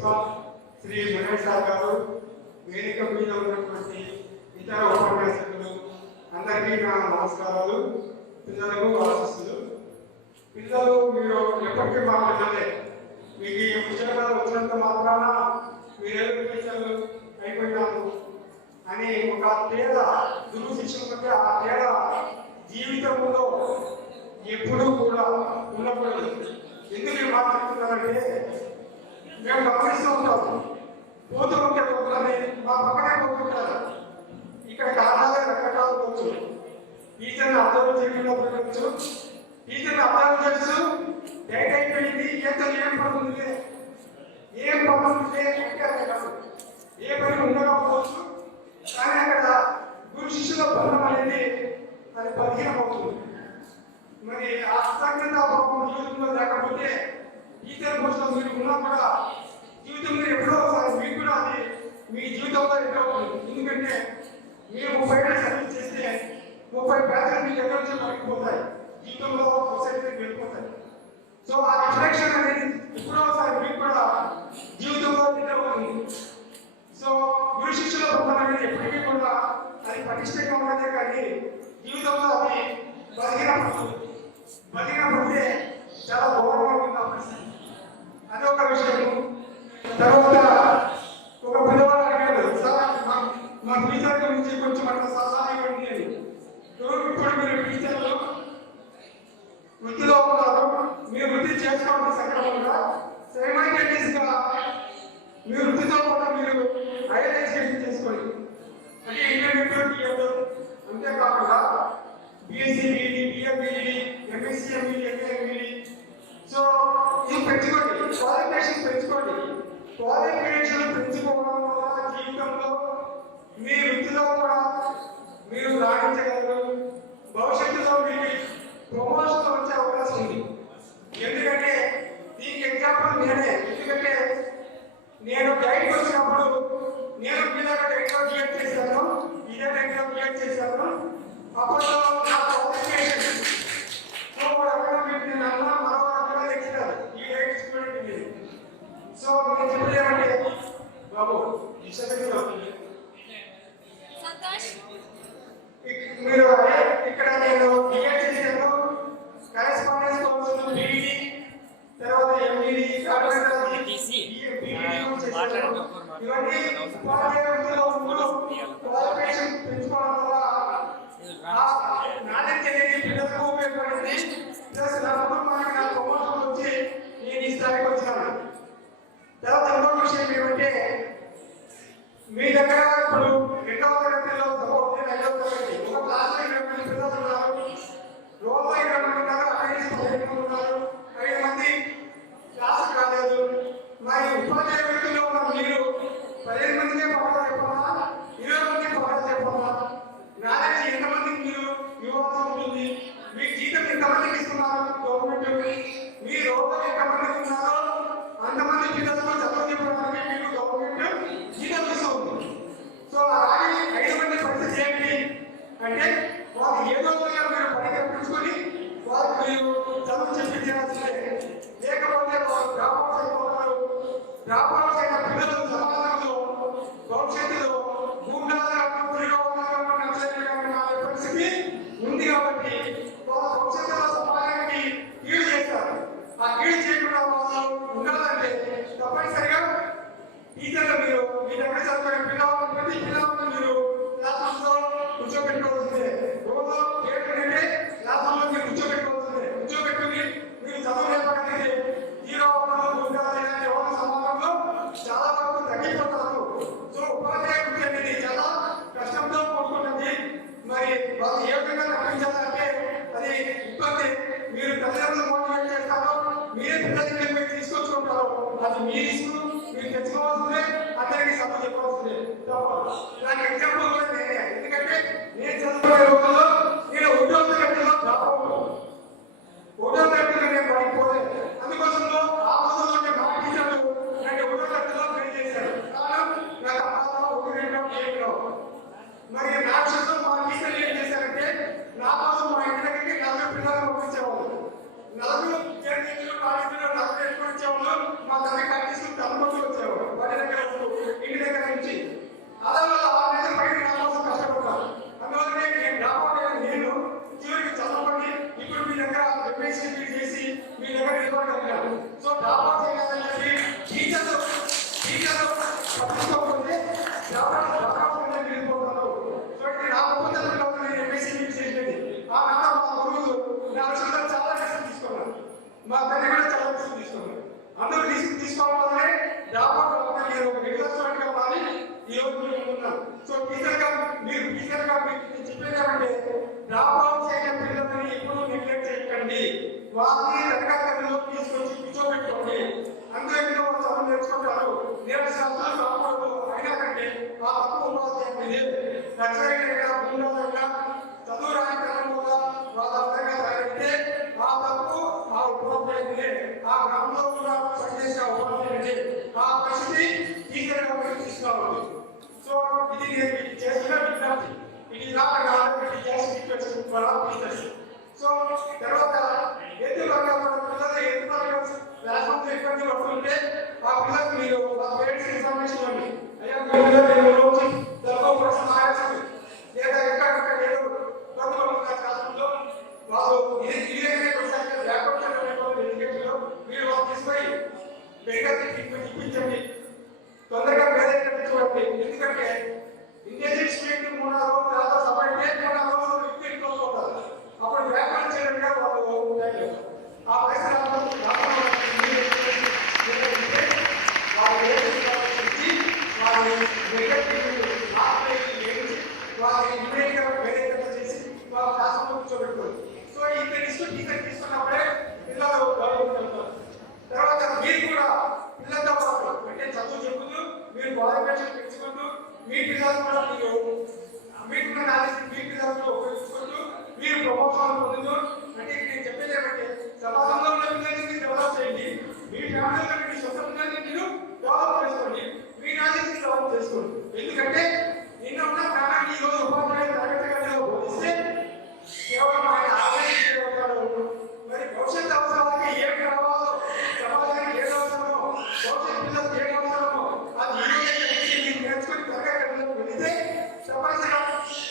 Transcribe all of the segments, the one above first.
Principal Shri Mahesh గారు, వేదిక మీద ఉన్నటువంటి ఇతర ఉపన్యాసకులు అందరికీ నా నమస్కారాలు. పిల్లలకు ఆశిస్తులు. పిల్లలు మీరు ఎప్పటికీ మా పిల్లలే. మీకు ఈ ఉద్యోగాలు వచ్చినంత మాత్రాన మీరేదో టీచర్లు అయిపోయినాము అని ఒక తేడా గురువు శిక్షణ ఆ తేడా జీవితంలో ఎప్పుడూ కూడా ఉండకూడదు. ఎందుకు మాట్లాడుతున్నారంటే మేము గమనిస్తూ ఉంటాము. పోతూ ఉంటే పోతుందని మా పక్కనే పోతుంటారు. ఇక్కడ కారణాలే రకరకాలు పోవచ్చు. టీచర్ని అర్థం చేయకుండా పోవచ్చు, టీచర్ని అర్థం చేస్తూ డైట్ అయిపోయింది, ఏం పడుతుంది, ఏం పడుతుంది అంటే కాదు, ఏ పని ఉండకపోవచ్చు. కానీ అక్కడ గురు శిష్యుల బంధం అనేది అది బలహీనం అవుతుంది. మరి ఆ సంగత జీవితంలో లేకపోతే టీచర్ కోసం మీరు ఉన్నా కూడా జీవితంలో ఎప్పుడో ఒకసారి మీకు కూడా అది మీ జీవితంలో ఎప్పుడో అవుతుంది. ఎందుకంటే మీరు 30 ఏళ్ళు సర్వీస్ చేస్తే 30 బ్యాచ్లు మీకు ఎక్కడి నుంచి పడిపోతాయి, జీవితంలో సొసైటీకి వెళ్ళిపోతాయి. సో ఆ రిఫ్లెక్షన్ అనేది ఎప్పుడో ఒకసారి మీకు కూడా జీవితంలో అవుతుంది. సో గురు శిష్యుల బంధం అనేది ఎప్పటికీ కూడా అది పటిష్టంగా ఉన్నదే కానీ జీవితంలో అది బలహీనపడుతుంది. బలహీనపడితే చాలా ఘోరంగా ఉంటుంది. అదొక విషయము. తర్వాత ఒక పిల్లవాడు అడిగాడు, సార్ మా టీచర్ గురించి కొంచెం అట్లా సలహా ఇవ్వండి అని. ఇప్పుడు మీరు టీచర్లు వృత్తిలో ఉన్నారు, మీరు వృత్తి చేసుకోవడం సక్రమంగా సైమల్టేనియస్గా మీ వృత్తితో కూడా మీరు హైయర్ ఎడ్యుకేషన్ చేసుకోండి. అంటే ఇంటర్మీడియట్ అంతేకాకుండా BSc BEd, BM BEd, MSc MEd, MA MEd. So ఇది పెంచుకోండి, క్వాలిఫికేషన్ పెంచుకోండి. క్వాలిఫికేషన్ పెంచుకోవడం వల్ల జీవితంలో మీ వృత్తిలో కూడా మీరు రాణించగలరు. భవిష్యత్తులో మీకు ప్రమోషన్ వచ్చే అవకాశం ఉంది. ఎందుకంటే దీనికి ఎగ్జాంపుల్ నేనే. ఎందుకంటే నేను డైట్ వచ్చినప్పుడు నేను పిల్లల డైట్లో క్రియేట్ చేశాను, ఇదే డైట్లో క్రియేట్ చేశాను. అప్పట్లో నా క్వాలిఫికేషన్ సో అక్కడ మీకు నన్న మరో రకంగా తెచ్చినారు ఈ డైట్ స్టూడెంట్ మీరు. సో నేను చెప్పలేమంటే బాబు మీరు ఇక్కడ నేను క్రియేట్ చేశాను. కరెస్పాండెన్స్ కోర్సు బీఈడీ, తర్వాత ఎంఈడీ, ఇవన్నీ ఉపాధ్యాయులలో క్వాలిఫికేషన్ పెంచుకోవడం వల్ల నాలెడ్జ్ అనేది పిల్లలకు ఉపయోగపడింది. ప్లస్ నా కుటుంబానికి నా ప్రమోషన్ వచ్చి నేను ఈ స్థాయికి వచ్చాను. తర్వాత ఇంకొక విషయం ఏమంటే మీ దగ్గర ఇప్పుడు 2వ తరగతిలో సపోజ్ 5వ తరగతి ఒక క్లాస్లో 20 మంది పిల్లలు ఉన్నారు, రోజులో 20 మంది ఉన్నారు, 15 మంది ఉన్నారు, 5 మంది క్లాస్ కాలేదు. మరి ఉపాధ్యాయ వృత్తిలో ఉన్న మీరు 15 మందికే పాఠాలు చెప్పాలా, 20 మందికి పాఠాలు చెప్పాలా? నాలెడ్జ్ ఎంతమందికి మీరు ఇవ్వాల్సి ఉంటుంది? మీకు జీతం ఎంతమందికి ఇస్తున్నారు గవర్నమెంట్? మీ రోజు ఎంతమందికి ఉన్నారో అంతమంది పిల్లలకు చదువు చెప్పడానికి మీకు గవర్నమెంట్ జీతం ఇస్తుంది. సో అలాగే 5 మంది పరిస్థితి ఏంటి అంటే వాళ్ళు ఏదో విధంగా మీరు పని కల్పించుకొని వాళ్ళకి మీరు చదువు చెప్పించాల్సిందే. లేకపోతే వాళ్ళు డ్రాప్అవుట్స్ అయిపోతారు. డ్రాప్అవుట్స్ అయిన పిల్లలు సమాజంలో భవిష్యత్తులో గుండాలుగా మారే పరిస్థితి ఉంది. కాబట్టి వాళ్ళ భవిష్యత్తులో సమాజానికి కీడు చేస్తారు. ఆ కీడు చేయకుండా వాళ్ళు ఉండాలంటే తప్పనిసరిగా టీచర్లు మీరు మీ దగ్గర చదువుకునే పిల్లవాళ్ళు ప్రతి పిల్లవాళ్ళు మీరు క్లాసులో కూర్చోబెట్టుకోవాల్సిందే. రోజు 7 గంటలే క్లాసులో మీరు కూర్చోబెట్టుకోవాల్సిందే. కూర్చోబెట్టుకుని మీరు చదువు లేకపోతే ఎవరి సమాజంలో చాలా వరకు తగ్గిపోతారు. సో ఉపాధ్యాయ వృత్తి అనేది చాలా కష్టంతో కూడుకున్నది. మరి వాళ్ళు ఏ విధంగా తగ్గించాలంటే అది ఇబ్బంది. మీరు తల్లిదండ్రులు మోటివేట్ చేస్తారో మీరే పిల్లలకి తీసుకొచ్చుకుంటారు. అది మీ రిస్క్, మీరు తెచ్చుకోవాల్సిందే, అందరికీ సపోర్ట్ చెప్పాల్సిందే. నాకు ఎగ్జాంపుల్ కూడా నేనే. ఎందుకంటే నేను చదువుకునే రోజుల్లో నేను 1వ తరగతిలో డ్రాప్ అవుతాను. 1వ తరగతిలో నేను పడిపోలేదు. అందుకోసంలో ఆ రోజుల్లో మా టీచర్లు నాకు 1వ తరగతిలో ట్రైన్ చేశారు. కారణం నాకు అమ్మాలో 1, 2, 7లో మరి నా విషయంలో మా టీచర్లు ఏం చేశారంటే నా టీచర్గా మీకు చెప్పేదామంటే డ్రాప్ అవుట్ చేయని పిల్లలని ఎప్పుడు నెగ్లెక్ట్ చేయకండి. వాళ్ళని తరగతుల్లో తీసుకొచ్చి కూర్చోబెట్టుకోండి. అందరిలో చదువు నేర్చుకుంటారు, నేర్చుకుంటారు రాకూడదు అయినా కంటే ఆ తప్పు ఉపాధ్యాయులు నచ్చరైన గుండాలైనా చదువు రాయటం కూడా వాళ్ళ విధంగా తయారైతే ఆ తప్పు ఆ ఉపాధ్యాయులే, ఆ గ్రామంలో కూడా పనిచేసే ఉపాధ్యాయులే. ఆ పరిస్థితి టీచర్ గారికి తీసుకోవాలి. సో ఇది నేను మీకు చేసిన విజ్ఞప్తి. ఇది నాట్ సో తర్వాత ఎత్తు పిల్లలు ఎత్తు క్లాస్ ఇబ్బంది పడుతుంటే ఆ పిల్లలకు మీరు ఆ పేరెంట్స్ ఇన్ఫర్మేషన్ ఇవ్వండి. అయ్యా రోజు డబ్బు కోసం ఆయాసం లేదా ఎక్కడెక్కడ ఏదో ఇబ్బందులు ఉన్న క్లాసుల్లో వాళ్ళు బ్యాక్అప్ ఎడ్యుకేషన్లో మీరు వాళ్ళు తీసుకొని బెటర్ ఇప్పించండి. తొందరగా పేరెంట్స్ ఎందుకంటే ఇండియన్ స్టేట్ ఉన్నారు చాలా సపరేట్ పోతారు. అప్పుడు వ్యాపారం చేయడంగా వాళ్ళు ఆ పరిసరాల్లో సో ఈ టీచర్ తీసుకున్నప్పుడే పిల్లలు తర్వాత మీరు కూడా పిల్లలతో పాటు అంటే చదువు చెబుతూ మీరు క్వాలిఫికేషన్ పెంచుకుంటూ మీ పిల్లలు కూడా మీరు మీకున్న నాలెడ్జ్ మీ పిల్లలతో ఉపయోగించుకుంటూ మీరు ప్రమోషన్ పొందుతూ అంటే నేను చెప్పేది ఏమంటే సమాజంలో ఉన్న పిల్లల్ని డెవలప్ చేయండి. మీ ఫ్యామిలీలో మీ సొంత పిల్లల్ని మీరు డెవలప్ చేసుకోండి. మీ నాలెడ్జ్ డెవలప్ చేసుకోండి. ఎందుకంటే నిన్న ఉన్న ప్రాణాన్ని ఈ రోజు ఉపాధ్యాయులు తరగతి గదిలో బోధిస్తే కేవలం ఆయన ఆలోచించేవాడు. మరి భవిష్యత్ అవసరాలకి ఏం కావాలో సమాజానికి ఏం అవసరమో భవిష్యత్ పిల్లలకు ఏం అవసరమో అది మీరు నేర్చుకుని తరగతి గదిలో వెళితే తప్పనిసరిగా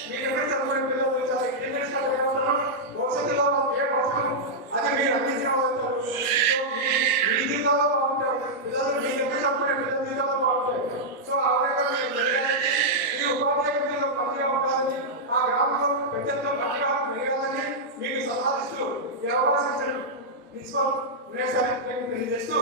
మీరు ఎవరు చదువుకునే పిల్లలు చాలా ఇంటెలిజెన్స్ అవసరం భవిష్యత్తులో ఏం అవసరం అది మీరు అందించిన మీ జీవితంలో బాగుంటారు. పిల్లలు మీ ఎవరు చదువుకునే పిల్లల జీవితంలో బాగుంటాయి. సో ఆ విధంగా మీరు మెరగాలని మీ ఉపాధ్యాయ పిల్లలు మంచిగా ఉండాలని ఆ గ్రామంలో పెద్దలతో మంచిగా మెరగాలని మీకు సలహాలిస్తూ ఈ అవకాశం ప్రిన్సిపల్ తెలియజేస్తూ